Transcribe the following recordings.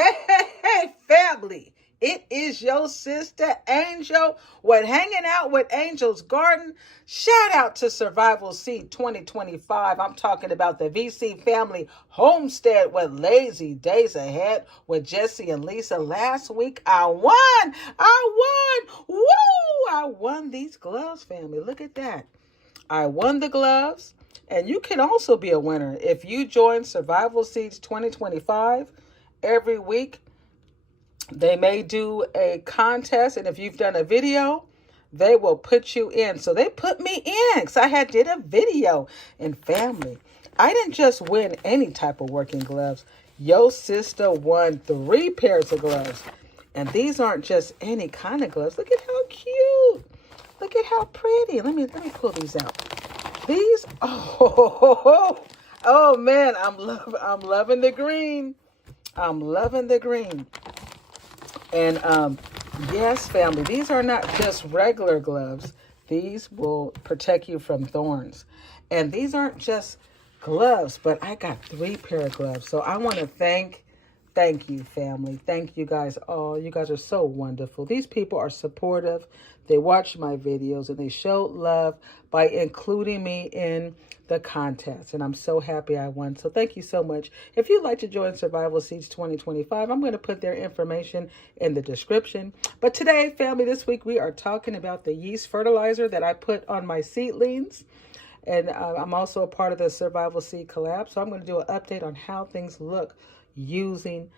Hey, family. It is your sister Angel with Hanging Out with Angel's Garden. Shout out to Survival Seed 2025. I'm talking about the VC family homestead with lazy days ahead with Jesse and Lisa. Last week I won. Woo! I won these gloves, family. Look at that. I won the gloves. And you can also be a winner if you join Survival Seeds 2025 every week. They may do a contest, and if you've done a video, they will put you in. So they put me in because I did a video. And family, I didn't just win any type of working gloves. Your sister won 3 pairs of gloves. And these aren't just any kind of gloves. Look at how cute. Look at how pretty. Let me pull these out. These, oh man, I'm loving the green. I'm loving the green. And yes, family, these are not just regular gloves. These will protect you from thorns. And these aren't just gloves, but I got 3 pair of gloves. So I want to thank you, family. Thank you guys all. You guys are so wonderful. These people are supportive. They watch my videos and they show love by including me in the contest. And I'm so happy I won. So thank you so much. If you'd like to join Survival Seeds 2025, I'm going to put their information in the description. But today, family, this week, we are talking about the yeast fertilizer that I put on my seedlings. And I'm also a part of the Survival Seed Collab. So I'm going to do an update on how things look using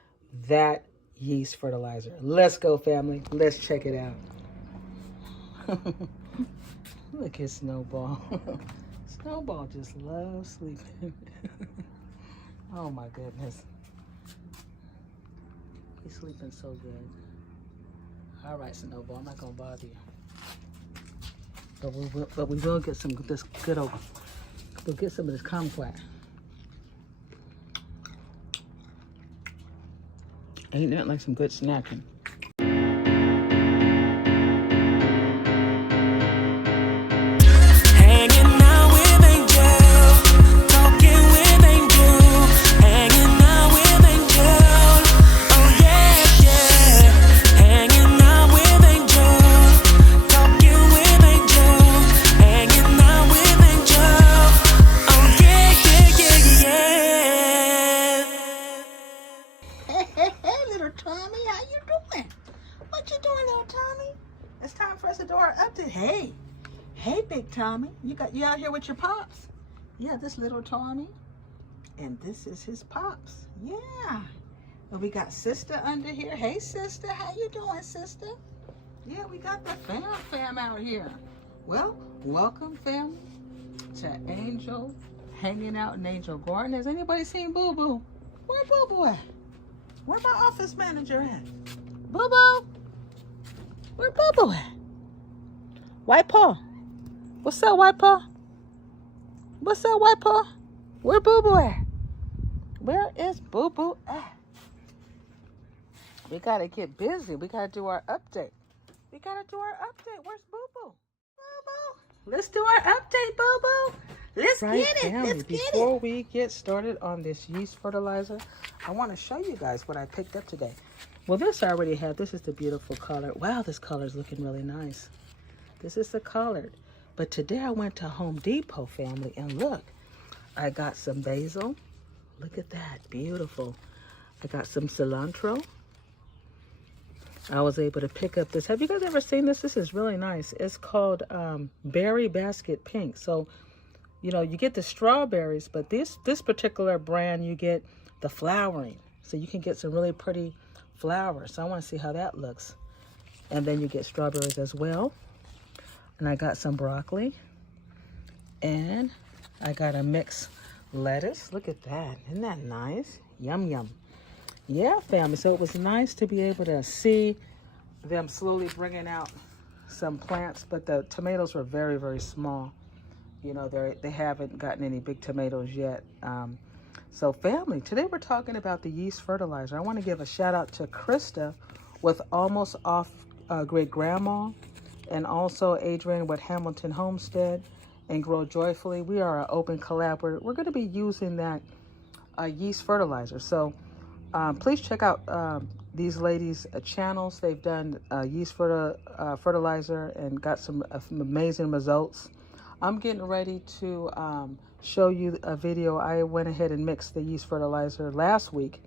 that yeast fertilizer. Let's go, family. Let's check it out. Look at Snowball. Snowball just loves sleeping. Oh my goodness. He's sleeping so good. All right, Snowball, I'm not gonna bother you. But we will get some of this good old. We'll get some of this kumquat. Ain't that like some good snacking? Hey, Big Tommy, you out here with your pops? Yeah, this little Tommy, and this is his pops. Yeah. Well, we got sister under here. Hey, sister, how you doing, sister? Yeah, we got the fam out here. Well, welcome, family, to Angel Hanging Out in Angel Garden. Has anybody seen Boo Boo? Where Boo Boo at? Where my office manager at? Boo Boo? Where Boo Boo at? White Paw. What's up, White Paw? What's up, White Paw? Where Boo Boo at? Where is Boo Boo at? We gotta get busy. We gotta do our update. Where's Boo Boo? Boo Boo. Let's do our update, Boo Boo. Let's get it. Let's get it. Before we get started on this yeast fertilizer, I want to show you guys what I picked up today. Well, this I already have. This is the beautiful color. Wow, this color is looking really nice. This is the collard. But today I went to Home Depot, family, and look, I got some basil. Look at that, beautiful. I got some cilantro. I was able to pick up this. Have you guys ever seen this? This is really nice. It's called Berry Basket Pink. So, you know, you get the strawberries, but this particular brand, you get the flowering. So you can get some really pretty flowers. So I want to see how that looks. And then you get strawberries as well. And I got some broccoli. And I got a mixed lettuce. Look at that. Isn't that nice? Yum, yum. Yeah, family. So it was nice to be able to see them slowly bringing out some plants. But the tomatoes were very, very small. You know, they haven't gotten any big tomatoes yet. So family, today we're talking about the yeast fertilizer. I want to give a shout out to Krista with Almost Off Great Grandma, and also Adrian with Hamilton Homestead and Grow Joyfully. We are an open collab. We're going to be using that yeast fertilizer. So please check out these ladies' channels. They've done yeast fertilizer and got some amazing results. I'm getting ready to show you a video. I went ahead and mixed the yeast fertilizer last week.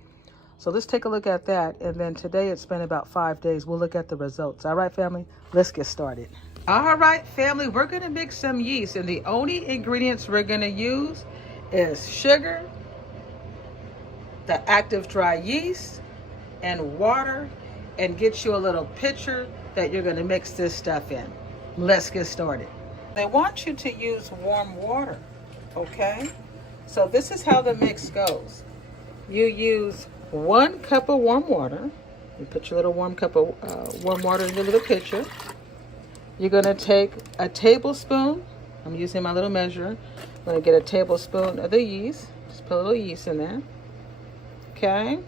So let's take a look at that. And then today it's been about 5 days. We'll look at the results. All right, family, let's get started. All right, family, we're going to mix some yeast. And the only ingredients we're going to use is sugar, the active dry yeast, and water, and get you a little pitcher that you're going to mix this stuff in. Let's get started. They want you to use warm water, okay? So this is how the mix goes. You use 1 cup of warm water. You put your little warm cup of warm water in your little pitcher. You're going to take a tablespoon. I'm using my little measure. I'm going to get a tablespoon of the yeast. Just put a little yeast in there. Okay?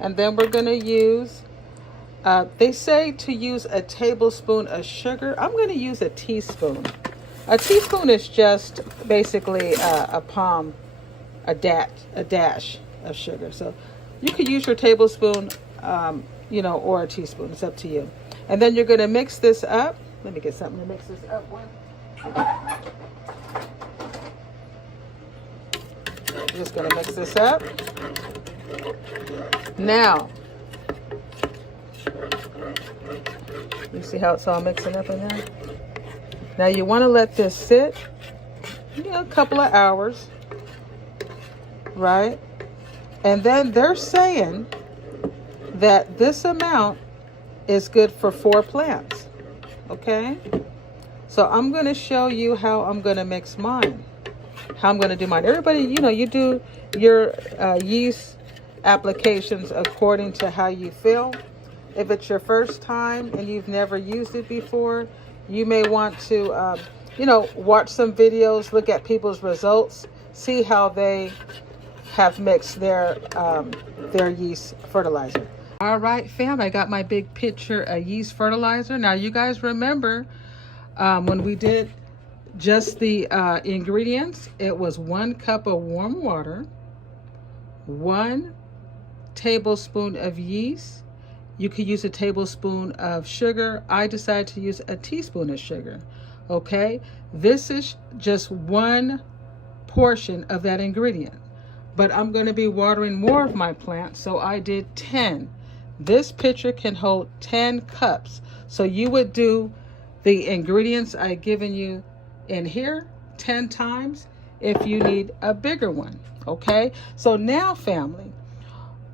And then we're going to use, they say to use a tablespoon of sugar. I'm going to use a teaspoon. A teaspoon is just basically a palm, a dash of sugar. So you could use your tablespoon, you know, or a teaspoon. It's up to you. And then you're going to mix this up. Let me get something to mix this up with. I'm just going to mix this up. Now, you see how it's all mixing up in there? Now you want to let this sit, you know, a couple of hours, right? And then they're saying that this amount is good for 4 plants, okay? So I'm going to show you how I'm going to mix mine, how I'm going to do mine. Everybody, you know, you do your yeast applications according to how you feel. If it's your first time and you've never used it before, you may want to, you know, watch some videos, look at people's results, see how they have mixed their yeast fertilizer. All right, fam, I got my big pitcher of yeast fertilizer. Now, you guys remember when we did just the ingredients, it was 1 cup of warm water, 1 tablespoon of yeast. You could use a tablespoon of sugar. I decided to use a teaspoon of sugar. Okay, this is just 1 portion of that ingredient, but I'm going to be watering more of my plants, so I did 10. This pitcher can hold 10 cups. So you would do the ingredients I've given you in here 10 times if you need a bigger one. Okay, so now, family,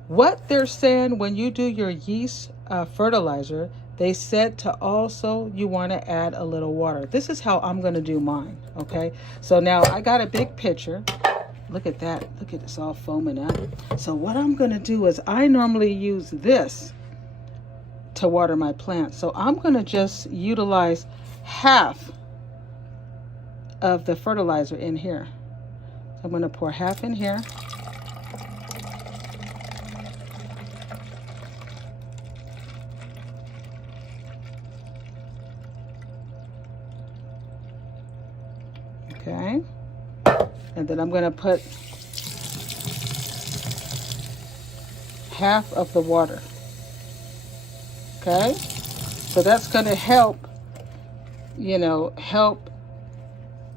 what they're saying when you do your yeast fertilizer, they said to also, you want to add a little water. This is how I'm going to do mine, okay? So now I got a big pitcher. Look at that. Look at this all foaming up. So what I'm going to do is I normally use this to water my plants. So I'm going to just utilize half of the fertilizer in here. I'm going to pour half in here. Okay, and then I'm going to put half of the water. Okay, so that's going to help, you know, help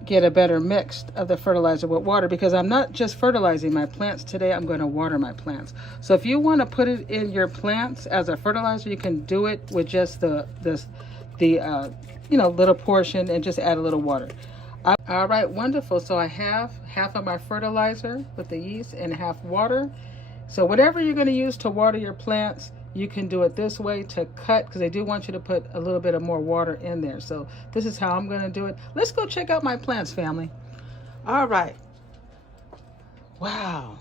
get a better mix of the fertilizer with water, because I'm not just fertilizing my plants today, I'm going to water my plants. So if you want to put it in your plants as a fertilizer, you can do it with just the you know, little portion and just add a little water. All right, wonderful. So I have half of my fertilizer with the yeast and half water. So whatever you're going to use to water your plants, you can do it this way to cut, because they do want you to put a little bit of more water in there. So this is how I'm going to do it. Let's go check out my plants, family. All right. Wow.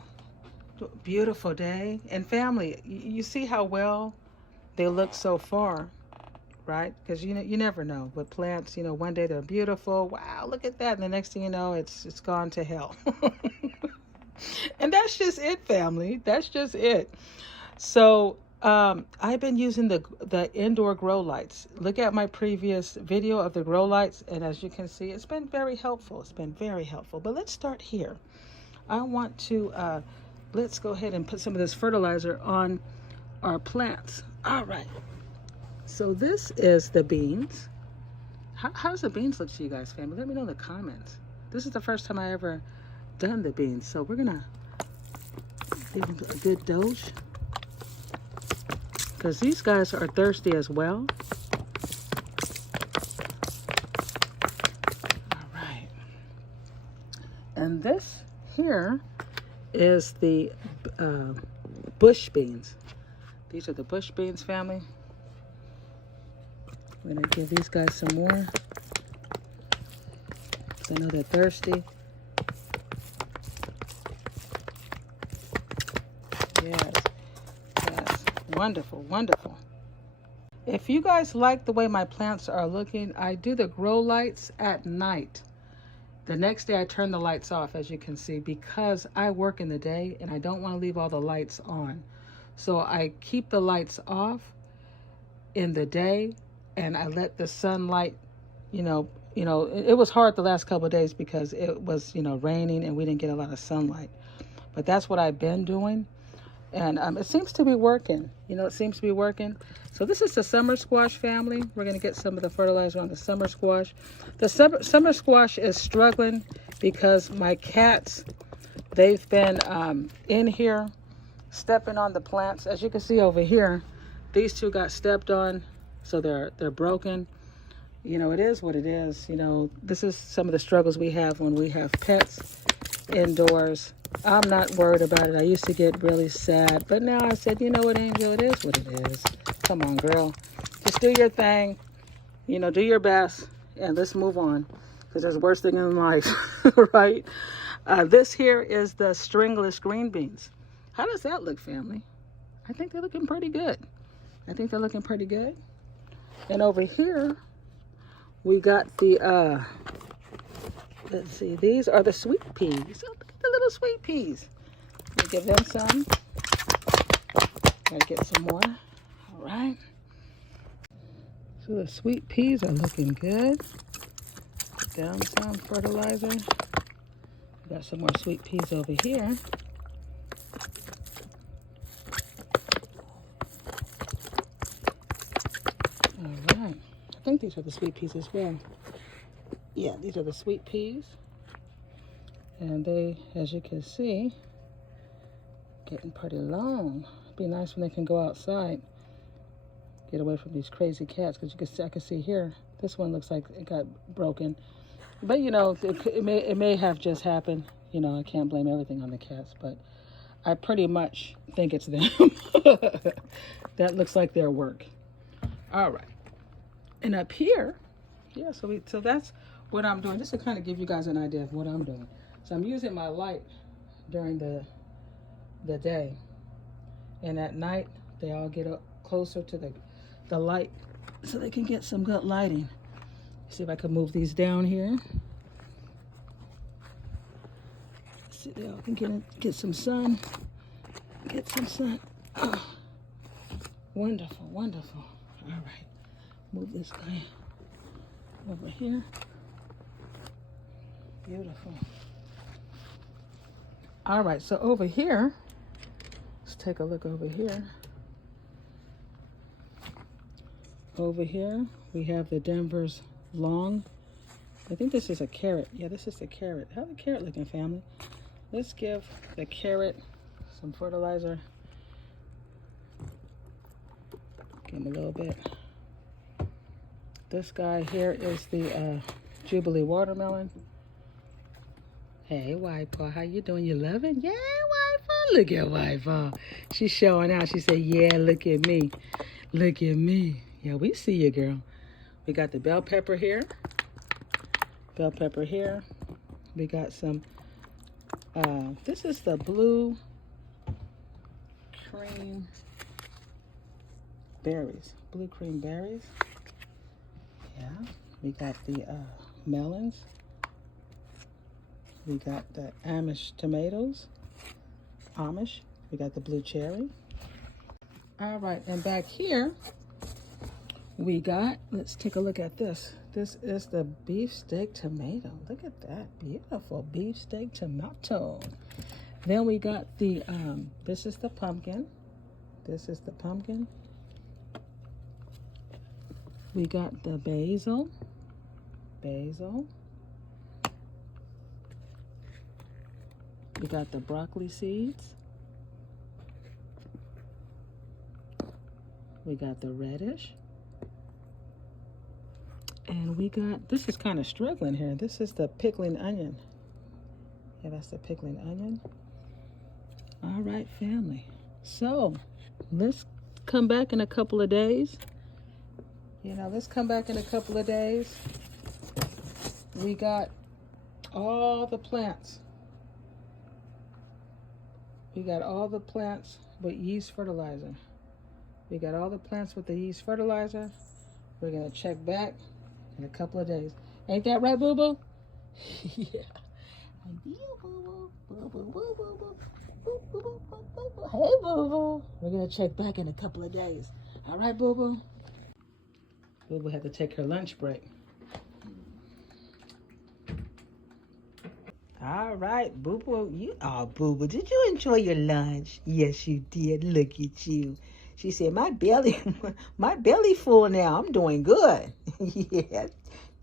Beautiful day. And family, you see how well they look so far, right? Because you know, you never know with plants. You know, one day they're beautiful. Wow, look at that. And the next thing you know, it's gone to hell. And that's just it, family. That's just it. So I've been using the indoor grow lights. Look at my previous video of the grow lights, and as you can see, it's been very helpful. It's been very helpful. But let's start here. I want to let's go ahead and put some of this fertilizer on our plants. All right. So this is the beans. How does the beans look to you guys, family? Let me know in the comments. This is the first time I ever done the beans. So we're gonna give them a good dose, because these guys are thirsty as well. All right. And this here is the bush beans. These are the bush beans, family. We're gonna give these guys some more. I know they're thirsty. Yes, yes, wonderful, wonderful. If you guys like the way my plants are looking, I do the grow lights at night. The next day I turn the lights off, as you can see, because I work in the day and I don't want to leave all the lights on. So I keep the lights off in the day and I let the sunlight, it was hard the last couple of days because it was, raining and we didn't get a lot of sunlight. But that's what I've been doing. And it seems to be working. It seems to be working. So this is the summer squash, family. We're going to get some of the fertilizer on the summer squash. The summer squash is struggling because my cats, they've been in here stepping on the plants. As you can see over here, these two got stepped on, so they're broken. It is what it is. This is some of the struggles we have when we have pets indoors. I'm not worried about it. I used to get really sad, but now I said, you know what, Angel, it is what it is. Come on, girl. Just do your thing. Do your best, and let's move on, because there's worse thing in life, right? This here is the stringless green beans. How does that look, family? I think they're looking pretty good. And over here, we got the, let's see, these are the sweet peas. Look at the little sweet peas. Let me give them some. Gotta get some more. All right. So the sweet peas are looking good. Put down some fertilizer. We got some more sweet peas over here. All right. I think these are the sweet peas as well. Yeah, these are the sweet peas. And they, as you can see, getting pretty long. Be nice when they can go outside. Get away from these crazy cats, because you can see, I can see here, this one looks like it got broken. But it may have just happened. I can't blame everything on the cats, but I pretty much think it's them. That looks like their work. All right. And up here, yeah, so that's what I'm doing, just to kind of give you guys an idea of what I'm doing. So I'm using my light during the day, and at night they all get up closer to the light so they can get some good lighting. See if I can move these down here. See, they all can get some sun. Get some sun. Oh, wonderful, wonderful. All right, move this guy over here. Beautiful. All right, so over here, let's take a look over here. Over here, we have the Denver's long. I think this is a carrot. Yeah, this is the carrot. How's the carrot looking, family? Let's give the carrot some fertilizer. Give him a little bit. This guy here is the Jubilee watermelon. Hey, Wife-Paw, how you doing? You loving? Yeah, Wife-Paw. Look at Wife-Paw. She's showing out. She said, yeah, look at me. Look at me. Yeah, we see you, girl. We got the bell pepper here. Bell pepper here. We got some, this is the blue cream berries. Blue cream berries. Yeah. We got the melons. We got the Amish tomatoes. Amish. We got the blue cherry. All right, and back here, we got, let's take a look at this. This is the beefsteak tomato. Look at that, beautiful beefsteak tomato. Then we got the, this is the pumpkin. This is the pumpkin. We got the basil. Basil. We got the broccoli seeds. We got the radish. And we got, this is kind of struggling here. This is the pickling onion. Yeah, that's the pickling onion. All right, family. So let's come back in a couple of days. Let's come back in a couple of days. We got all the plants. We got all the plants with yeast fertilizer. We got all the plants with the yeast fertilizer. We're gonna check back in a couple of days. Ain't that right, boo-boo? Yeah. Hey, boo-boo. We're gonna check back in a couple of days. All right, boo-boo? Boo-boo had to take her lunch break. All right, boo-boo. Boo-boo, did you enjoy your lunch? Yes, you did. Look at you. She said, my belly full now. I'm doing good. Yeah,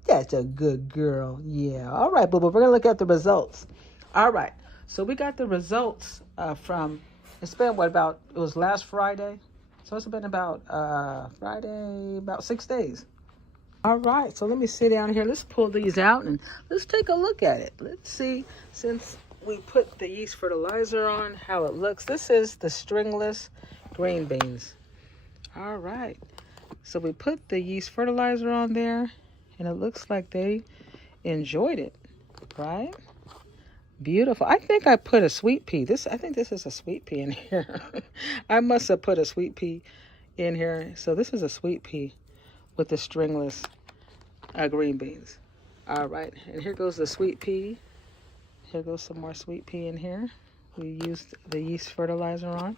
that's a good girl. Yeah. All right, boo-boo, we're going to look at the results. All right. So we got the results from, it's been it was last Friday. So it's been about Friday, about 6 days. All right, so let me sit down here. Let's pull these out and let's take a look at it. Let's see, since we put the yeast fertilizer on, how it looks. This is the stringless green beans. All right, so we put the yeast fertilizer on there and it looks like they enjoyed it, right? Beautiful. I think I put a sweet pea. I think this is a sweet pea in here. I must have put a sweet pea in here. So this is a sweet pea with the stringless green beans. All right, and here goes the sweet pea. Here goes some more sweet pea in here. We used the yeast fertilizer on.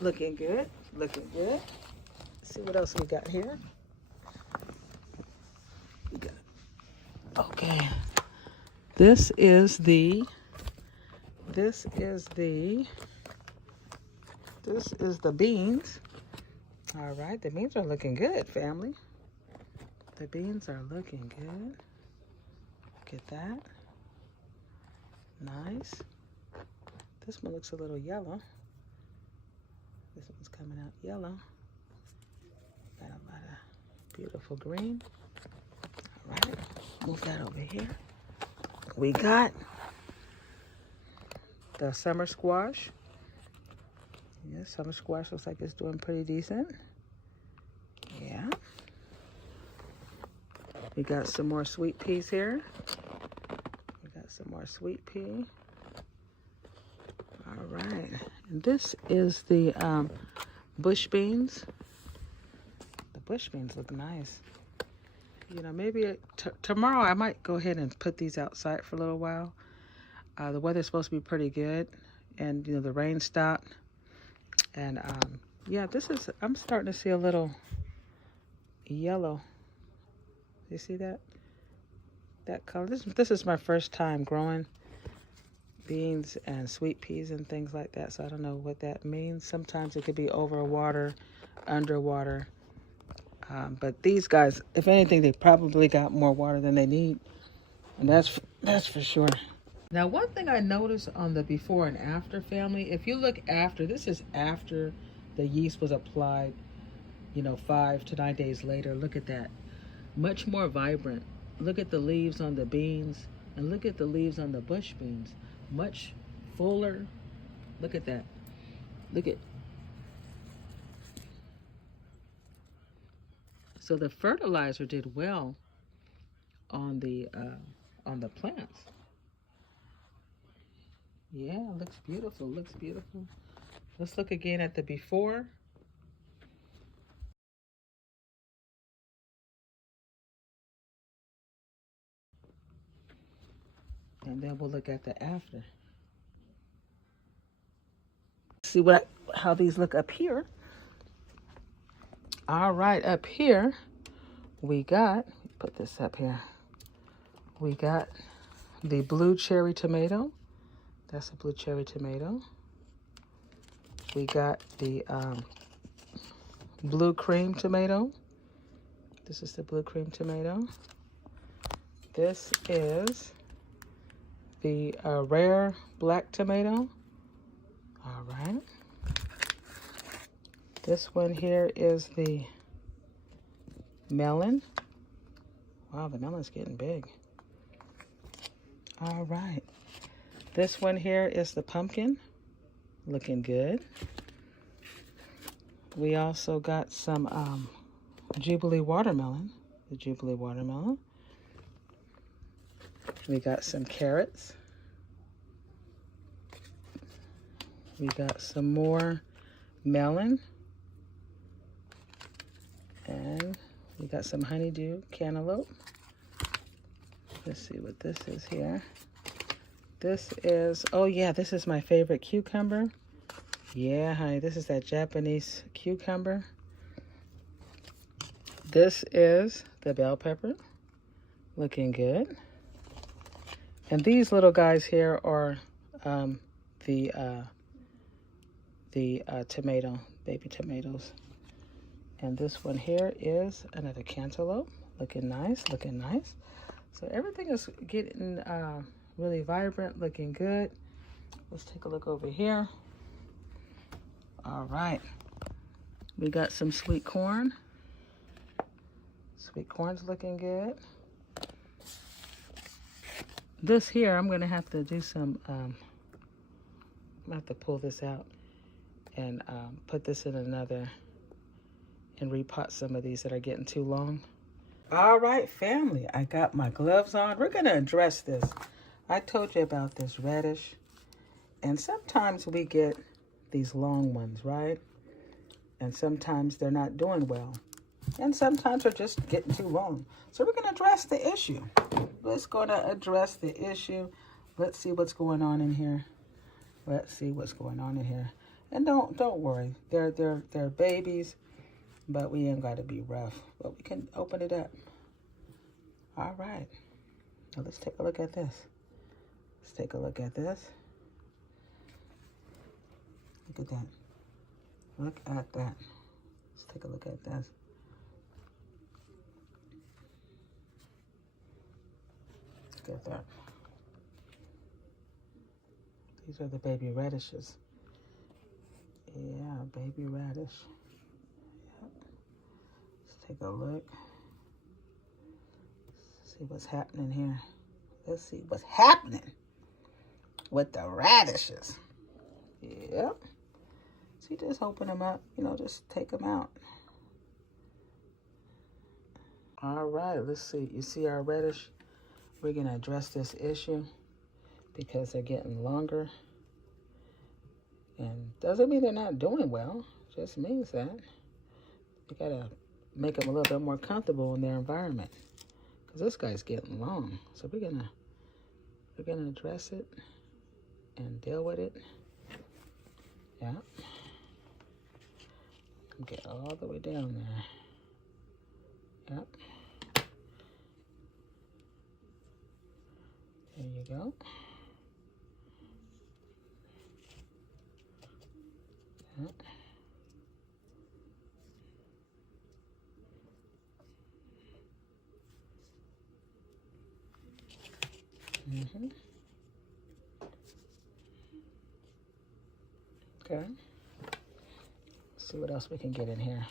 Looking good, looking good. Let's see what else we got here. Okay, this is the beans. All right, the beans are looking good, family. The beans are looking good. Look at that. Nice. This one looks a little yellow. This one's coming out yellow. Got a lot of beautiful green. All right, move that over here. We got the summer squash. Yeah, summer squash looks like it's doing pretty decent. Yeah. We got some more sweet peas here. We got some more sweet pea. All right. And this is the bush beans. The bush beans look nice. Maybe tomorrow I might go ahead and put these outside for a little while. The weather's supposed to be pretty good. And, the rain stopped. And, yeah, I'm starting to see a little yellow. You see that color? This is my first time growing beans and sweet peas and things like that, so I don't know what that means. Sometimes it could be over water, underwater, but these guys, if anything, they probably got more water than they need, and that's for sure. Now, one thing I noticed on the before and after, family, if you look after, this is after the yeast was applied, 5 to 9 days later. Look at that. Much more vibrant. Look at the leaves on the beans and look at the leaves on the bush beans. Much fuller. Look at that. Look at. So the fertilizer did well on the plants. Yeah, looks beautiful. Looks beautiful. Let's look again at the before. And then we'll look at the after. See how these look up here. All right, up here we got, put this up here. We got the blue cherry tomato. That's a blue cherry tomato. We got the blue cream tomato. This is the blue cream tomato. This is the rare black tomato. All right. This one here is the melon. Wow, the melon's getting big. All right. This one here is the pumpkin. Looking good. We also got some Jubilee watermelon. The Jubilee watermelon. We got some carrots. We got some more melon. And we got some honeydew cantaloupe. Let's see what this is here. This is, oh yeah, this is my favorite cucumber. Yeah, honey, this is that Japanese cucumber. This is the bell pepper. Looking good. And these little guys here are the tomato, baby tomatoes. And this one here is another cantaloupe. Looking nice, looking nice. So everything is getting really vibrant, looking good. Let's take a look over here. All right. We got some sweet corn. Sweet corn's looking good. This here, I'm gonna have to do some, I'm gonna have to pull this out and put this in another, and repot some of these that are getting too long. All right, family, I got my gloves on. We're gonna address this. I told you about this radish, and sometimes we get these long ones, right? And sometimes they're not doing well. And sometimes they're just getting too long. So we're gonna address the issue. Let's go to address the issue. Let's see what's going on in here. Let's see what's going on in here. And don't worry, they're babies, but we ain't got to be rough. But we can open it up. All right. Now let's take a look at this. Let's take a look at this. Look at that. Look at that. Let's take a look at this. Look at that. These are the baby radishes. Yeah, baby radish. Yep. Let's take a look. Let's see what's happening here. Let's see what's happening with the radishes. Yep. So you just open them up, you know, just take them out. All right, let's see. You see our radish? We're going to address this issue because they're getting longer. And doesn't mean they're not doing well. Just means that you got to make them a little bit more comfortable in their environment. Because this guy's getting long. So we're gonna address it and deal with it. Yeah. Get all the way down there. Yep. There you go. Yep. Mm-hmm. Okay. Let's see what else we can get in here.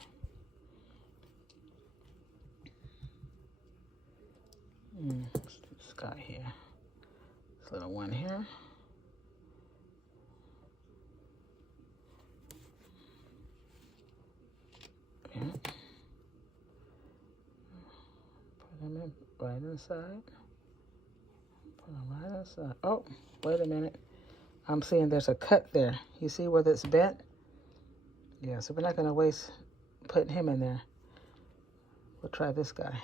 Let's do this guy here. This little one here. Okay. Put them in right inside. Put them right inside. Oh, wait a minute. I'm seeing there's a cut there. You see where that's bent? Yeah, so we're not going to waste putting him in there. We'll try this guy.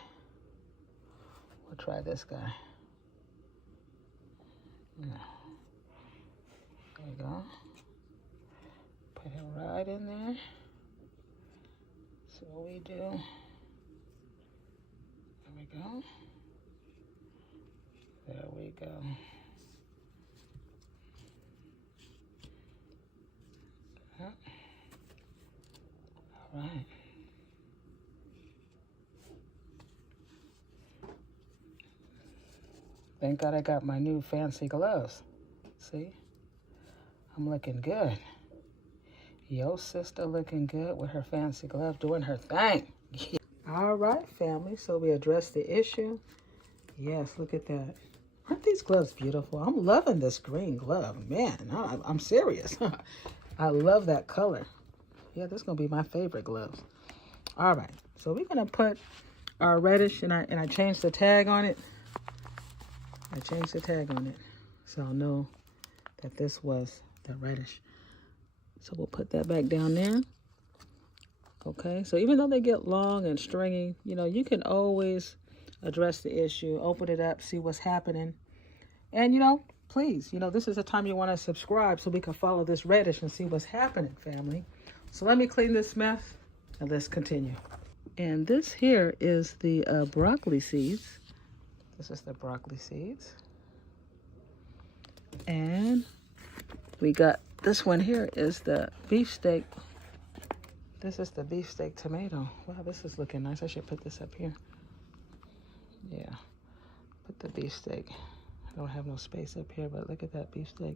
We'll try this guy. Yeah. There you go. Put him right in there. See what we do. There we go. There we go. right. Thank God I got my new fancy gloves. See? I'm looking good. Yo, sister looking good with her fancy gloves, doing her thing. All right, family. So we addressed the issue. Yes, look at that. Aren't these gloves beautiful? I'm loving this green glove. Man, I'm serious. I love that color. Yeah, this is going to be my favorite gloves. All right. So we're going to put our reddish, and I changed the tag on it. I changed the tag on it, so I'll know that this was the reddish. So we'll put that back down there. Okay, so even though they get long and stringy, you know, you can always address the issue, open it up, see what's happening. And, you know, please, you know, this is the time you want to subscribe so we can follow this reddish and see what's happening, family. So let me clean this mess and let's continue. And this here is the broccoli seeds. This is the broccoli seeds. And we got this one here is the beefsteak. This is the beefsteak tomato. Wow, this is looking nice. I should put this up here. Yeah, put the beefsteak. I don't have no space up here, but look at that beefsteak.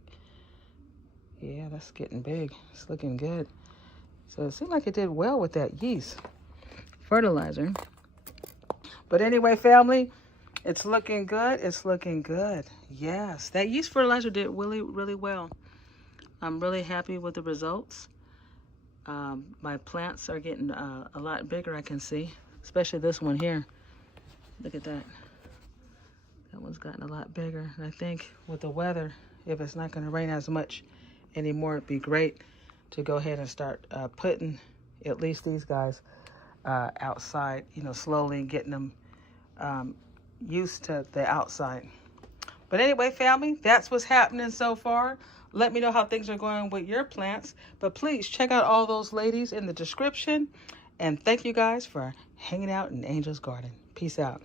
Yeah, that's getting big. It's looking good. So it seemed like it did well with that yeast fertilizer. But anyway, family, it's looking good. It's looking good. Yes, that yeast fertilizer did really, really well. I'm really happy with the results. My plants are getting a lot bigger, I can see, especially this one here. Look at that. That one's gotten a lot bigger. And I think with the weather, if it's not going to rain as much anymore, it'd be great to go ahead and start putting at least these guys outside, you know, slowly getting them used to the outside. But anyway, family, that's what's happening so far. Let me know how things are going with your plants. But please check out all those ladies in the description. And thank you guys for hanging out in Angel's Garden. Peace out.